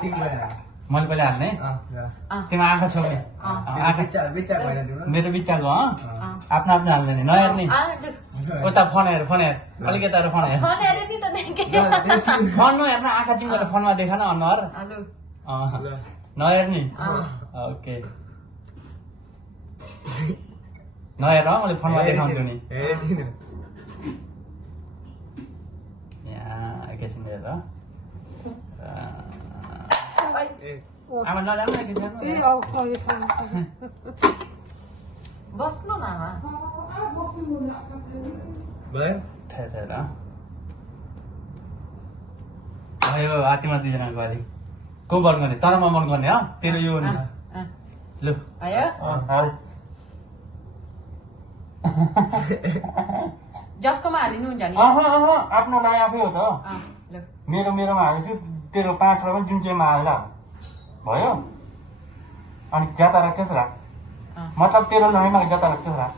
मैले पहिला हाल्ने तिम्रो आँखा छेउने मेरो बिच्चाको आफ्नो आफ्नो हाल्दैन नहेर्ने उता फोन हेर अलिक यता फोन हेर फोन नहेर्न आँखा चिम्लेर फोनमा देखा न अनुहार नहेर्ने ओके नहेर मैले फोनमा देखाउँछु नि यहाँ एकैछिन हेर आमा नजानु एकैछिन बस्नु न भयो हातीमा दुईजनाको अलिक को मन गर्ने तरमा मन गर्ने तेरो यो नि लु जसकोमा हालिनुहुन्छ नि आफ्नो लागि आफै हो त मेरोमा हालेको छु तेरो 5 रुपैयाँ जुन चाहिँमा हाल्दा भयो अनि जाता राख्छस् राख मतलब तेरो नभएमा जाता राख्छस् राख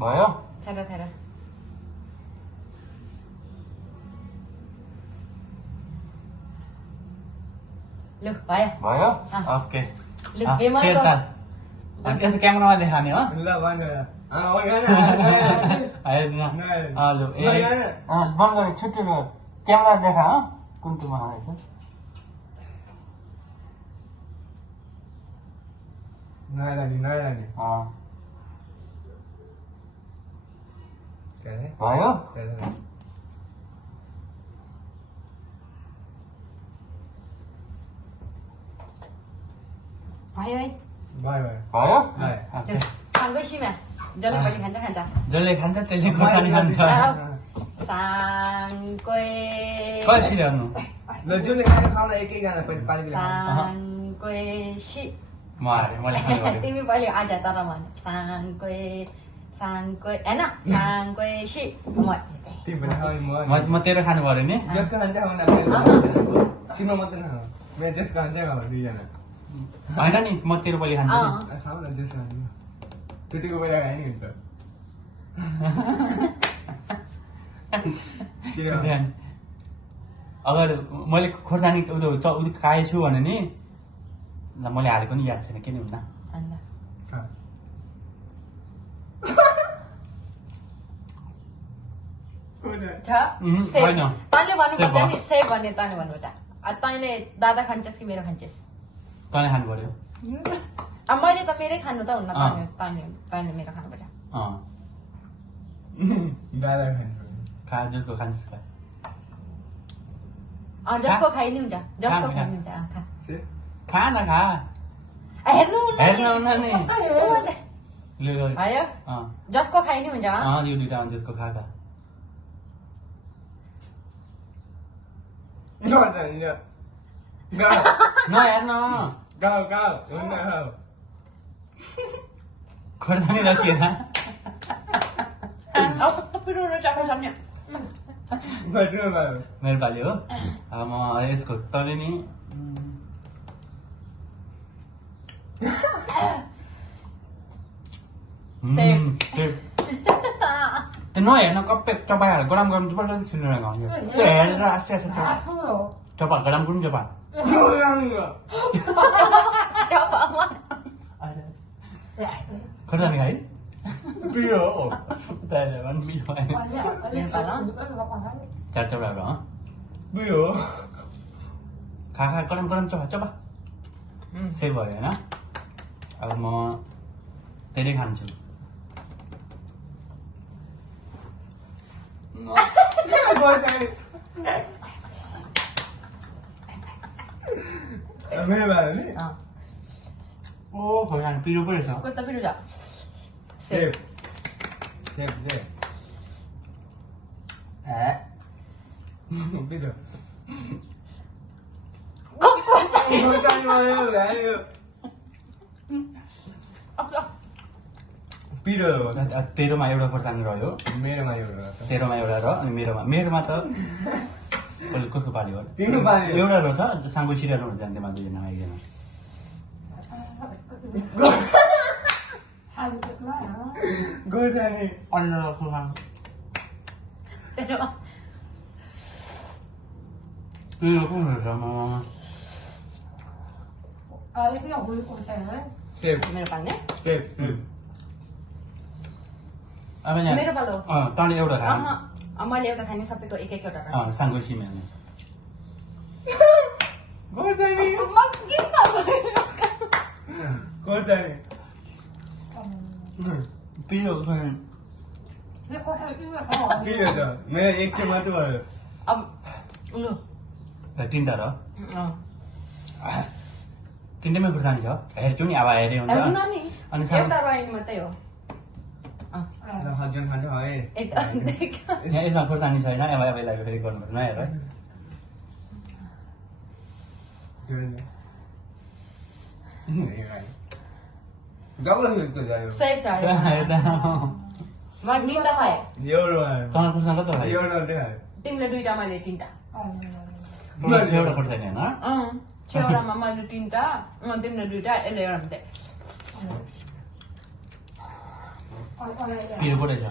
भयो लु भयो ओके यसो क्यामेरामा देखाने हो बन्द गरे छुट्टी क्यामेरा देखा कुन चाहिँ बनाएको भयो भयो सँगै सिमा जसले कहिले खान्छ जसले खान्छ त्यसले खोर्सानी खान्छ सँगै कसरी ल्याउनु सँगै सि तिमी पहिले आज तर मन सँगै होइन सँगै सि म तेरो खानु पर्यो नि होइन नि म तेरो पहिले खान्छु त्यतिको बेला खायो नि अगर मैले खोर्सानी खाएछु भने नि मैले हालेको नि याद छैन किन हुन्न तैँले भन्नुपर्छ नि सेभ भन्ने तैँले भन्नुपर्छ तैँले दादा खान्छस् कि मेरो खान्छस् तैँले खानु पर्यो अब मैले त मेरै खानु त हुन्न तैँले मेरो खानुपर्छ खा जसको खान्छस् जसको खाइ नि हुन्छ जसको खाइ नि हुन्छ खा न खा हेर्नु नि भयो जसको खाइ नि हुन्छ यो दुइटा जसको खा नहेर्न खोर्सानी राखिएन मेरो पालि हो म यसको तले नि त्यो नहेर्न कप्पे चपाइहाल गरम गरम छुनु त्यो हेरेर आस्ते आस्ते चपा गरम गरौँ चपा खोर्सानी खाइ पिरो चार चपाहरू पिरो खा गरम गरम चपा सेभ भयो होइन अब म धेरै खान्छु ओ खोर्सानी पिरो पो रहेछ कता पिरो जा सेभ पिरो पिरो तेरोमा एउटा खोर्सानी रह्यो मेरोमा एउटा र अनि मेरोमा त कसको पाली हो एउटा रहेछ साङ्गो सिरियल हुन्छ त्यहाँ दुईजना आइकन खोर्सानी अन्न खोर्सानी पिरो कुन रहेछ म cái ổ của trẻ đấy. Safe मेरो पाल्ने सेफ अब यहाँ मेरो पालो तँले एउटा खा मैले एउटा खाने सबैको एक एक एउटा खान्छु। साङ्गो सिमे खोर्सानी म किन खानु? खोर्सानी पिरो Nó có hai cái là có पिरो छ मेरो एक चाहिँ मात्र भयो अब लु तिनवटा र अँ तिनटैमा खुर्सानी छ हेर्छु नि अब हेऱ्यो हुन्छ हेर्नु न नि अनि एउटा रोइन मात्रै हो हजन खान्छ है एकदम यहाँ यसमा खुर्सानी छैन अब यसलाई फेरि गर्नुपर्छ नहेर डबल मिल्छ जायो सेफ छ म तिनवटा खाएँ एउटा तँलाई खुर्सानी कति खायो एउटा मात्रै खायो तिमीले दुईटा मैले तिनवटा एउटा खुर्सानी होइन छेउडामा मैले तिनवटा तिमीले दुईटा यसले एउटा मात्रै Ôi, ôi, ôi, ôi. पिरो पो रहेछ